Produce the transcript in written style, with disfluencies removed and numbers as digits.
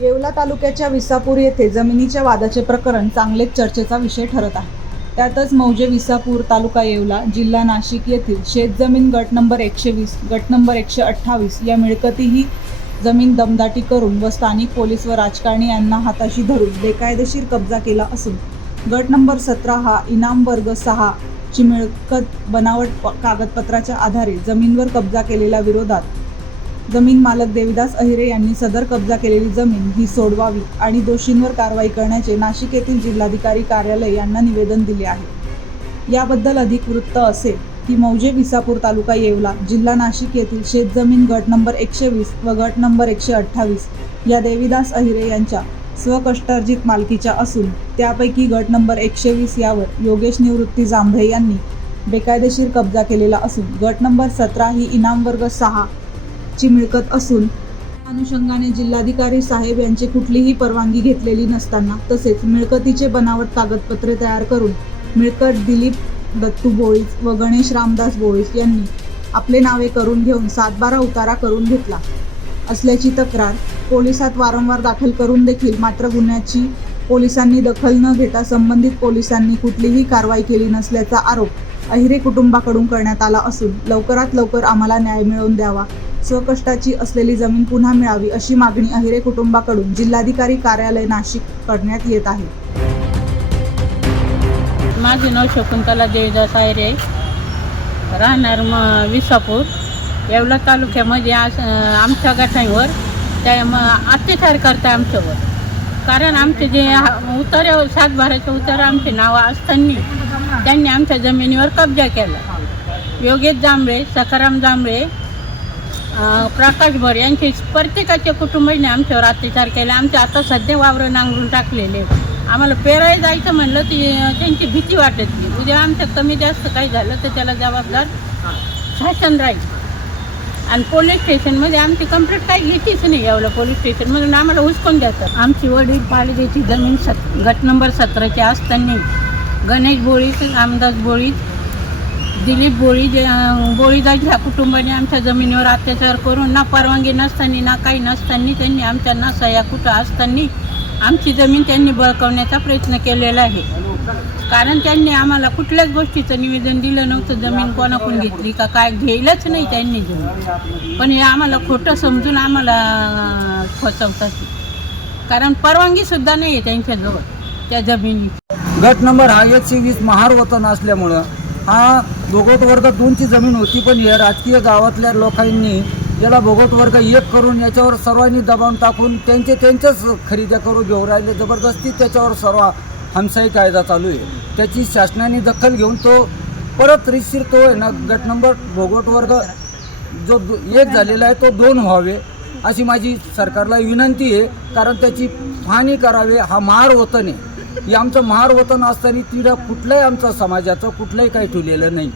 येवला तालुक्याच्या विसापूर येथे जमिनीच्या वादाचे प्रकरण चांगलेच चर्चेचा विषय ठरत आहे। त्यातच मौजे विसापूर तालुका येवला जिल्हा नाशिक येथील शेतजमीन गट नंबर 120 गट नंबर 128 या मिळकतीही जमीन दमदाटी करून व स्थानिक पोलीस व राजकारणी यांना हाताशी धरून बेकायदेशीर कब्जा केला असून गट नंबर 17 हा इनाम वर्ग 6 ची मिळकत बनावट कागदपत्राच्या आधारे जमीनवर कब्जा केलेल्या विरोधात जमीन मालक देविदास अहिरे यांनी सदर कब्जा केलेली जमीन ही सोडवावी आणि दोषींवर कारवाई करण्याचे नाशिक येथील जिल्हाधिकारी कार्यालय यांना निवेदन दिले आहे। याबद्दल अधिक वृत्त असे की मौजे विसापूर तालुका येवला जिल्हा नाशिक येथील शेतजमीन गट नंबर 120 व गट नंबर 128 या देविदास अहिरे यांच्या स्वकष्टार्जित मालकीच्या असून त्यापैकी गट नंबर 120 यावर योगेश निवृत्ती जांभळे यांनी बेकायदेशीर कब्जा केलेला असून गट नंबर 17 ही इनाम वर्ग 6 ची मिळकत असून अनुषंगाने जिल्हाधिकारी साहेब यांची कुठलीही परवानगी घेतलेली नसताना तसेच मिळकतीचे बनावट कागदपत्रे तयार करून मिळकत दिलीप दत्तू बोळीज व गणेश रामदास बोळीज यांनी आपले नावे करून घेऊन 7/12 उतारा करून घेतला असल्याची तक्रार पोलिसात वारंवार दाखल करून देखील मात्र गुन्ह्याची पोलिसांनी दखल न घेता संबंधित पोलिसांनी कुठलीही कारवाई केली नसल्याचा आरोप अहिरे कुटुंबाकडून करण्यात आला असून लवकरात लवकर आम्हाला न्याय मिळवून द्यावा, स्वकष्टाची असलेली जमीन पुन्हा मिळावी अशी मागणी अहिरे कुटुंबाकडून जिल्हाधिकारी कार्यालय नाशिक करण्यात येत आहे। माझे नाव शकुंतला देविदास अहिरे, राहणार विसापूर येवला तालुक्यामध्ये आमच्या गटांवर त्या अत्याचार करता आमच्यावर। कारण आमचे जे उतार्यावर 7/12चे उतारा आमचे नावं असताना त्यांनी आमच्या जमिनीवर कब्जा केला। योगेश जांभळे, सखाराम जांभळे, प्रकाश भर यांचे प्रत्येकाच्या कुटुंबाने आमच्यावर अत्याचार केला। आमच्या आता सध्या वावरं नांगरून टाकलेले, आम्हाला पेरायला जायचं म्हणलं तर त्यांची भीती वाटत नाही, उद्या आमच्या कमी जास्त काही झालं तर त्याला जबाबदार शासन राहील। आणि पोलीस स्टेशनमध्ये आमची कंप्लेंट काही घेतीच नाही, येवला पोलीस स्टेशनमधून आम्हाला हुसकून देतात। आमची वडील पालिकेची जमीन गट नंबर 17ची असताना गणेश बोळीज, रामदास बोळीज, दिलीप बोळीज ह्या कुटुंबाने आमच्या जमिनीवर अत्याचार करून ना परवानगी नसताना ना काही नसताना त्यांनी आमच्या ना सह्या कुठं असताना आमची जमीन त्यांनी बळकावण्याचा प्रयत्न केलेला आहे। कारण त्यांनी आम्हाला कुठल्याच गोष्टीचं निवेदन दिलं नव्हतं, जमीन कोणाकडून घेतली का काय घ्यायलाच नाही त्यांनी जमीन, पण हे आम्हाला खोटं समजून आम्हाला फसवतात। कारण परवानगीसुद्धा नाही आहे त्यांच्याजवळ त्या जमिनीची। गट नंबर हा 120 महार वतन असल्यामुळं हा भोगवत वर्ग 2ची जमीन होती, पण या राजकीय गावातल्या लोकांनी याला भोगवत वर्ग 1 करून याच्यावर सर्वांनी दबाव टाकून त्यांच्याच खरेद्या करून घेऊन राहिले जबरदस्ती। त्याच्यावर सर्व हमसाई कायदा चालू आहे, त्याची शासनाने दखल घेऊन तो परत रितशीर तो आहे ना गट नंबर भोगवत वर्ग जो 1 झालेला आहे तो 2 व्हावे अशी माझी सरकारला विनंती आहे। कारण त्याची पाहणी करावी। हा महार वतन आहे, हे आमचं महार वतन असताना तिथं कुठल्याही आमच्या समाजाचं कुठलंही काही ठेवलेलं नाही।